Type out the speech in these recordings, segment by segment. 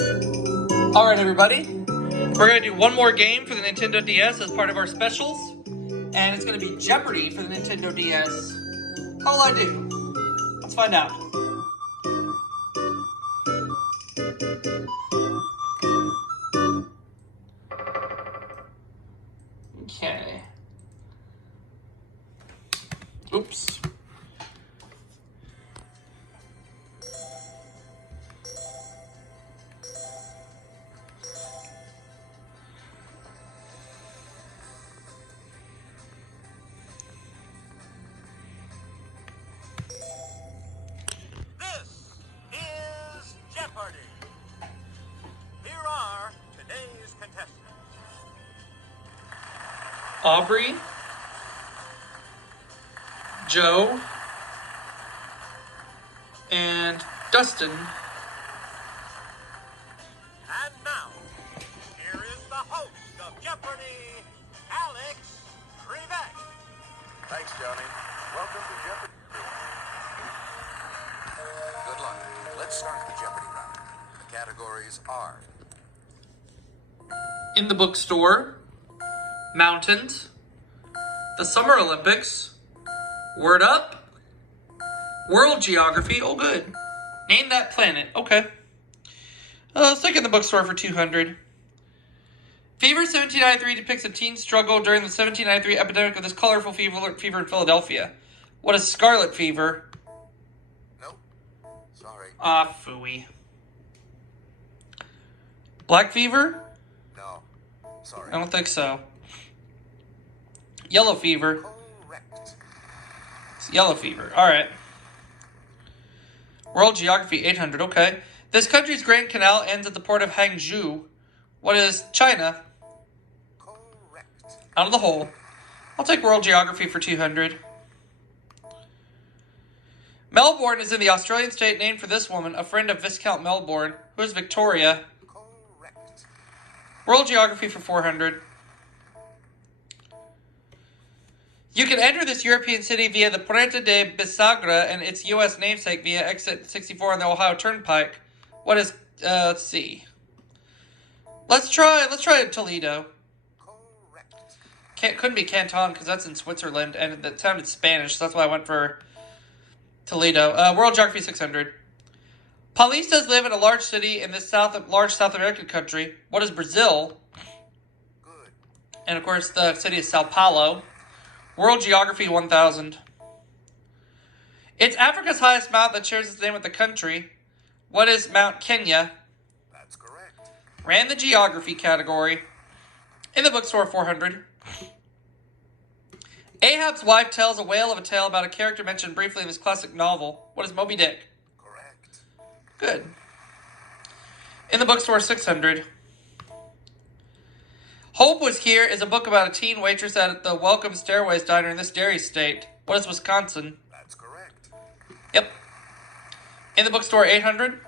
Alright, everybody. We're going to do one more game for the Nintendo DS as part of our specials. And it's going to be Jeopardy for the Nintendo DS. How will I do? Let's find out. Okay. Oops. This is Jeopardy! Here are today's contestants. Aubrey, Joe, and Dustin. And now, here is the host of Jeopardy, Alex Trebek. Thanks, Johnny. Welcome to Jeopardy. Good luck. Let's start the Jeopardy round. The categories are In the bookstore, mountains, the Summer Olympics, word up, world geography. Oh, good. Name that planet. Okay. Let's take in the bookstore for 200. Fever 1793 depicts a teen struggle during the 1793 epidemic of this colorful fever in Philadelphia. What is scarlet fever? nope. Sorry. Ah, phooey. Black fever? No. Sorry. I don't think so. Yellow fever. Correct. It's yellow fever. Alright. World geography 800. Okay. This country's Grand Canal ends at the port of Hangzhou. What is China? Correct. Out of the hole. I'll take world geography for 200. Melbourne is in the Australian state named for this woman, a friend of Viscount Melbourne, who is Victoria. Correct. World geography for 400. You can enter this European city via the Puerta de Bisagra and its U.S. namesake via exit 64 on the Ohio Turnpike. What is, let's see. Let's try Toledo. Correct. Couldn't be Canton because that's in Switzerland and it sounded Spanish, so that's why I went for Toledo. World geography 600. Paulistas live in a large city in this large South American country. What is Brazil? Good. And of course, the city is Sao Paulo. World geography 1000. It's Africa's highest mountain that shares its name with the country. What is Mount Kenya? That's correct. Ran the geography category. In the bookstore 400. Ahab's wife tells a whale of a tale about a character mentioned briefly in this classic novel. What is Moby Dick? Correct. Good. In the bookstore 600. Hope Was Here is a book about a teen waitress at the Welcome Stairways diner in this dairy state. What is Wisconsin? That's correct. Yep. In the bookstore 800.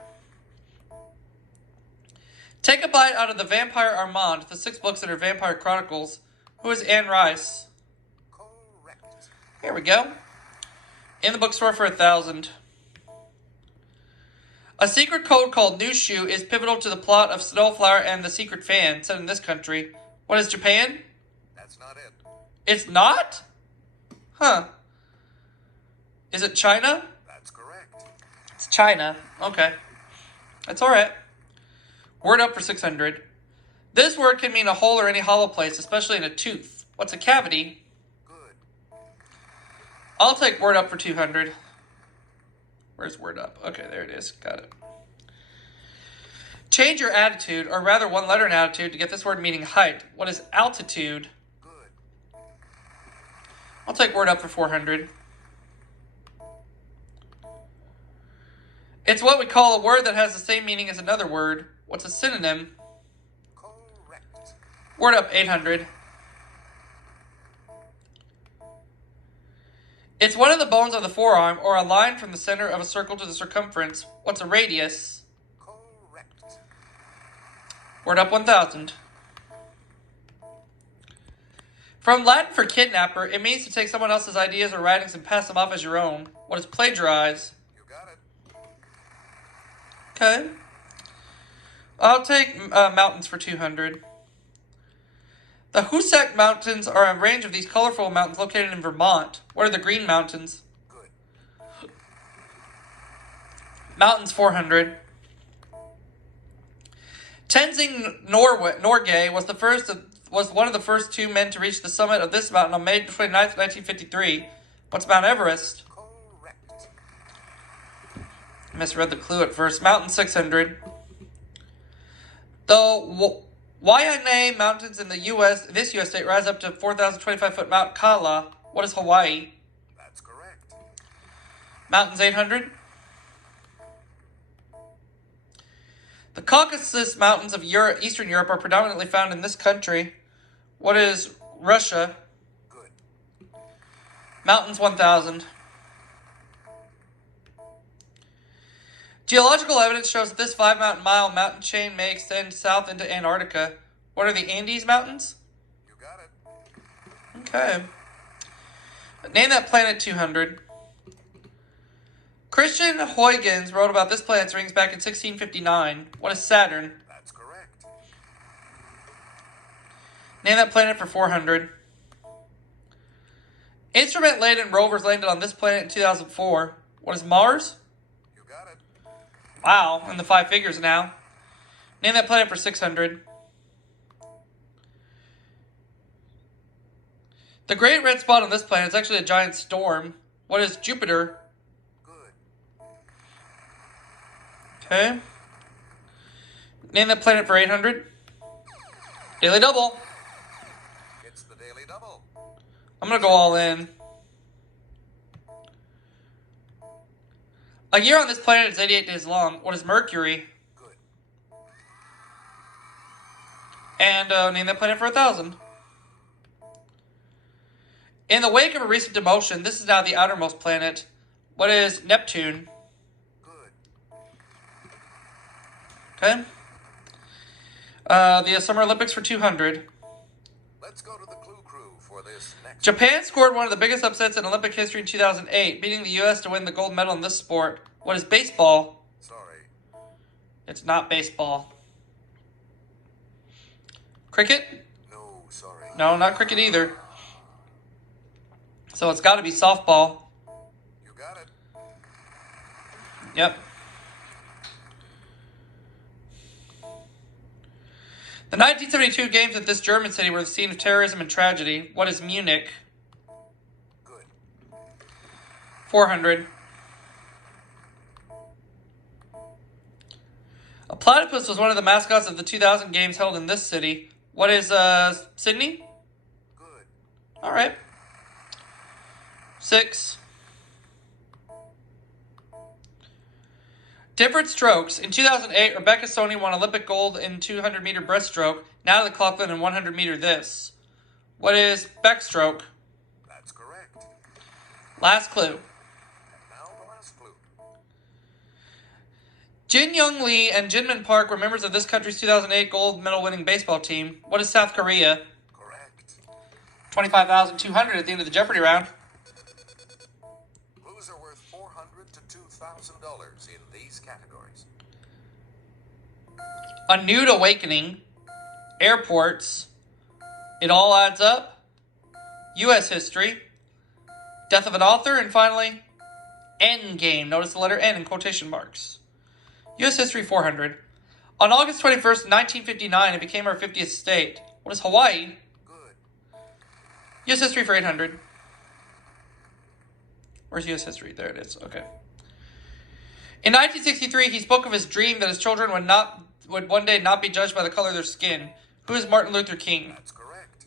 Take a bite out of the Vampire Armand, the 6 books in her Vampire Chronicles. Who is Anne Rice? Correct. Here we go. In the bookstore for 1,000. A secret code called New Shoe is pivotal to the plot of Snowflower and the Secret Fan, set in this country. What is Japan? That's not it. It's not? Huh. Is it China? That's correct. It's China. Okay. That's alright. Word up for 600. This word can mean a hole or any hollow place, especially in a tooth. What's a cavity? Good. I'll take word up for 200. Where's word up? Okay, there it is. Got it. Change your attitude, or rather one letter in attitude, to get this word meaning height. What is altitude? Good. I'll take word up for 400. It's what we call a word that has the same meaning as another word. What's a synonym? Correct. Word up 800. It's one of the bones of the forearm, or a line from the center of a circle to the circumference. What's a radius? Correct. Word up 1,000. From Latin for kidnapper, it means to take someone else's ideas or writings and pass them off as your own. What is plagiarize? You got it. Okay. I'll take mountains for 200. The Hoosac Mountains are a range of these colorful mountains located in Vermont. What are the Green Mountains? Good. Mountains 400. Tenzing Norgay was one of the first two men to reach the summit of this mountain on May 29th, 1953. What's Mount Everest? Correct. Misread the clue at first. Mountain 600. The Waianae Mountains in the this U.S. state rise up to 4,025-foot Mount Kala. What is Hawaii? That's correct. Mountains 800. The Caucasus Mountains of Eastern Europe are predominantly found in this country. What is Russia? Good. Mountains 1,000. Geological evidence shows that this 5-mountain-mile mountain chain may extend south into Antarctica. What are the Andes Mountains? You got it. Okay. Name that planet 200. Christian Huygens wrote about this planet's rings back in 1659. What is Saturn? That's correct. Name that planet for 400. Instrument-laden rovers landed on this planet in 2004. What is Mars? You got it. Wow, in the 5 figures now. Name that planet for 600. The great red spot on this planet is actually a giant storm. What is Jupiter? Good. Okay. Name that planet for 800. Daily double. It's the Daily Double. I'm going to go all in. A year on this planet is 88 days long. What is Mercury? Good. And name that planet for 1,000. In the wake of a recent demotion, this is now the outermost planet. What is Neptune? Good. Okay. The Summer Olympics for 200. Let's go to the Clue Crew for this next. Japan scored one of the biggest upsets in Olympic history in 2008, beating the U.S. to win the gold medal in this sport. What is baseball? Sorry. It's not baseball. Cricket? No, sorry. No, not cricket either. So it's got to be softball. You got it. Yep. The 1972 games at this German city were the scene of terrorism and tragedy. What is Munich? Good. 400. A platypus was one of the mascots of the 2000 games held in this city. What is Sydney? Good. All right. 6. Different strokes. In 2008, Rebecca Soni won Olympic gold in 200-meter breaststroke. Natalie Cloughlin in 100-meter this. What is backstroke? That's correct. Last clue. And now the last clue. Jin Young Lee and Jinmin Park were members of this country's 2008 gold medal winning baseball team. What is South Korea? Correct. 25,200 at the end of the Jeopardy round. Clues are worth $400 to $2,000 in these categories. A Nude Awakening. Airports. It All Adds Up. U.S. History. Death of an Author. And finally, Endgame. Notice the letter N in quotation marks. U.S. History 400. On August 21st, 1959, it became our 50th state. What is Hawaii? Good. U.S. History for 800. Where's U.S. History? There it is. Okay. In 1963, he spoke of his dream that his children would one day not be judged by the color of their skin. Who is Martin Luther King? That's correct.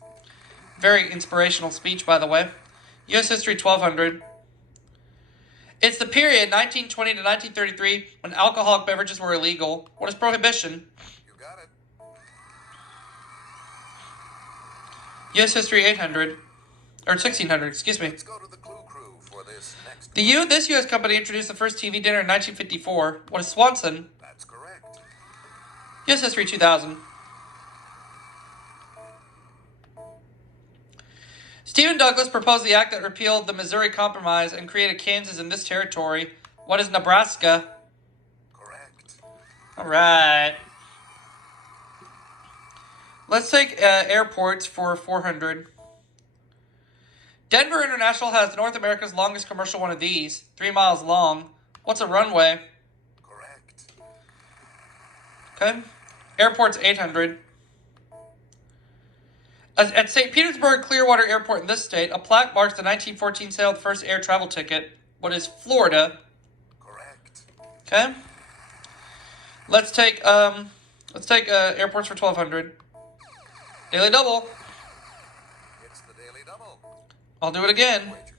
Very inspirational speech, by the way. U.S. History 1200. It's the period 1920 to 1933 when alcoholic beverages were illegal. What is prohibition? You got it. U.S. History 800. Or 1600, excuse me. Let's go to the Clue Crew for this next. This U.S. company introduced the first TV dinner in 1954. What is Swanson? That's correct. U.S. History 2000. Stephen Douglas proposed the act that repealed the Missouri Compromise and created Kansas in this territory. What is Nebraska? Correct. All right. Let's take airports for 400. Denver International has North America's longest commercial one of these. 3 miles long. What's a runway? Correct. Okay. Airport's 800. At St. Petersburg Clearwater Airport in this state, a plaque marks the 1914 sale of the first air travel ticket. What is Florida? Correct. Okay. Let's take airports for 1200. Daily double. It's the daily double. I'll do it again. Wager.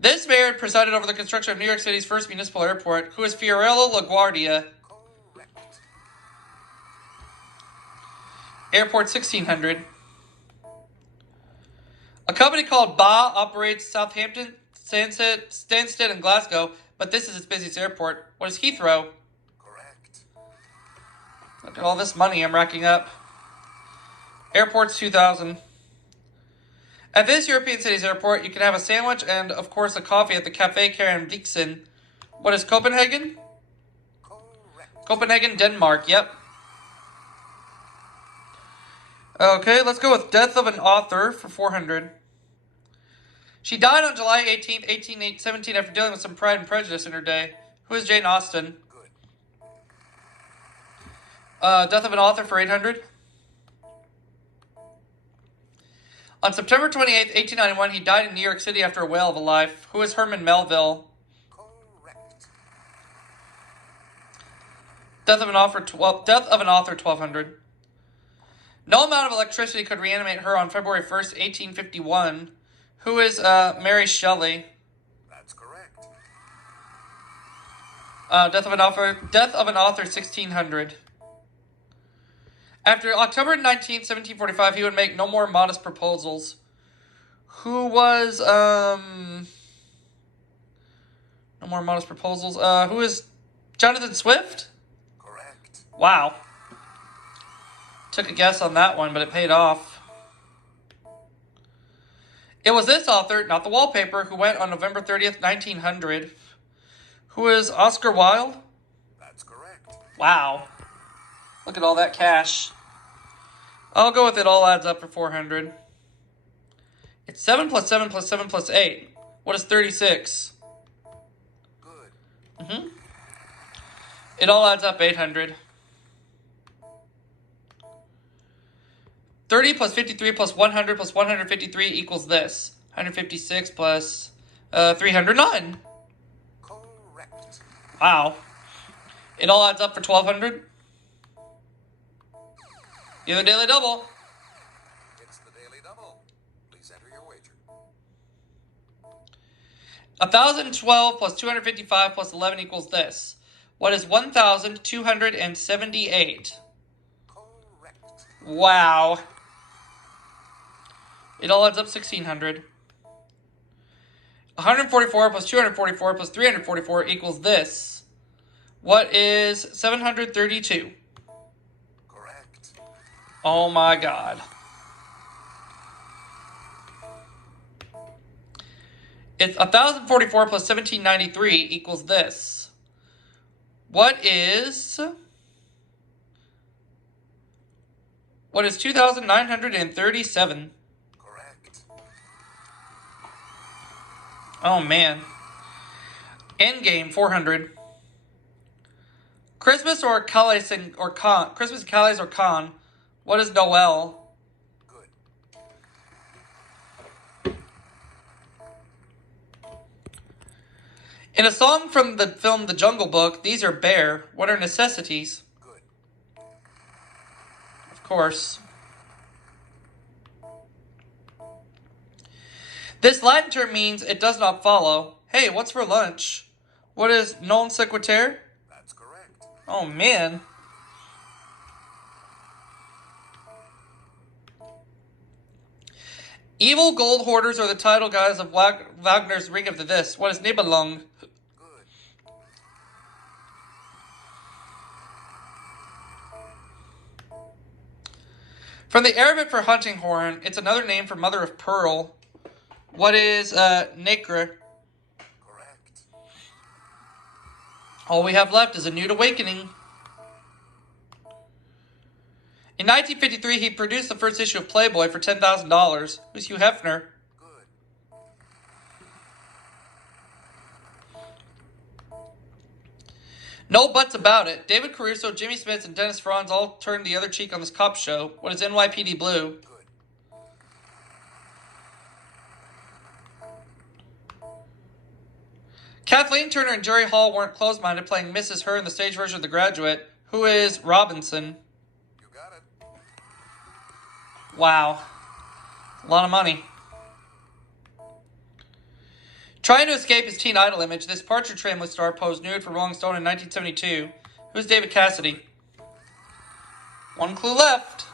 This mayor presided over the construction of New York City's first municipal airport. Who is Fiorello LaGuardia? Correct. Airport 1600. A company called BA operates Southampton, Stansted, and Glasgow, but this is its busiest airport. What is Heathrow? Correct. Look at all this money I'm racking up. Airports 2000. At this European city's airport, you can have a sandwich and, of course, a coffee at the Café Karen Blixen. What is Copenhagen? Correct. Copenhagen, Denmark. Yep. Okay, let's go with Death of an Author for 400. She died on July 18th, 1817 after dealing with some Pride and Prejudice in her day. Who is Jane Austen? Good. Death of an Author for 800. On September 28th, 1891, he died in New York City after a whale of a life. Who is Herman Melville? Correct. Death of an Author, 1200. No amount of electricity could reanimate her on February 1st, 1851. Who is Mary Shelley? That's correct. Death of an Author, 1600. After October 19th, 1745, he would make no more modest proposals. Who was, no more modest proposals. Who is Jonathan Swift? Correct. Wow. Took a guess on that one, but it paid off. It was this author, not the wallpaper, who went on November 30th, 1900. Who is Oscar Wilde? That's correct. Wow. Look at all that cash. I'll go with it all adds up for 400. It's 7 plus 7 plus 7 plus 8. What is 36? Good. It all adds up 800. 30 plus 53 plus 100 plus 153 equals this. 156 plus 309. Correct. Wow. It all adds up for 1200. You have a daily double. It's the daily double. Please enter your wager. 1012 plus 255 plus 11 equals this. What is 1278? Correct. Wow. It all adds up 1600. 144 plus 244 plus 344 equals this. What is 732? Correct. Oh my god. It's 1044 plus 1793 equals this. What is 2937? Correct. Oh man. Endgame 400. Christmas or Calais or Con. Christmas, Calais or Con. What is Noel? Good. In a song from the film The Jungle Book, these are bare. What are necessities? Good. Of course. This Latin term means it does not follow. Hey, what's for lunch? What is non sequitur? That's correct. Oh, man. Evil gold hoarders are the title guys of Wagner's Ring of the This. What is Nibelung? Good. From the Arabic for hunting horn, it's another name for mother of pearl. What is Nacre? Correct. All we have left is a nude awakening. In 1953, he produced the first issue of Playboy for $10,000. Who's Hugh Hefner? Good. No buts about it. David Caruso, Jimmy Smits, and Dennis Franz all turned the other cheek on this cop show. What is NYPD Blue? Good. Kathleen Turner and Jerry Hall weren't close-minded, playing Mrs. Her in the stage version of The Graduate. Who is Robinson? You got it. Wow. A lot of money. Trying to escape his teen idol image, this Partridge Family star posed nude for Rolling Stone in 1972. Who's David Cassidy? One clue left.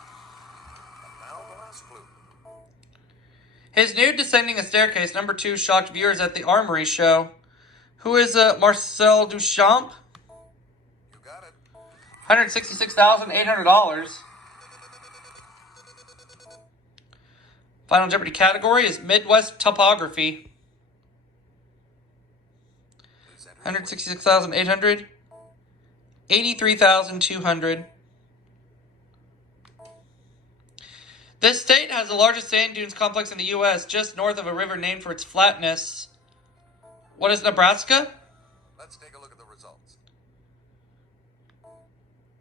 And now the last clue. His nude descending a staircase, number 2, shocked viewers at the Armory show. Who is Marcel Duchamp? You got it. $166,800. Final Jeopardy category is Midwest Topography. Please enter. 166,800. 83,200. This state has the largest sand dunes complex in the U.S., just north of a river named for its flatness. What is Nebraska? Let's take a look at the results.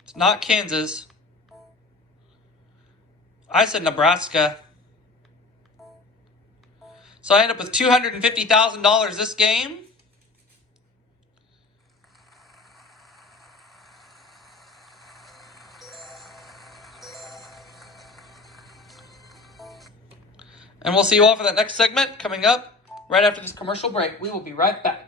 It's not Kansas. I said Nebraska. So I end up with $250,000 this game. And we'll see you all for that next segment coming up right after this commercial break. We will be right back.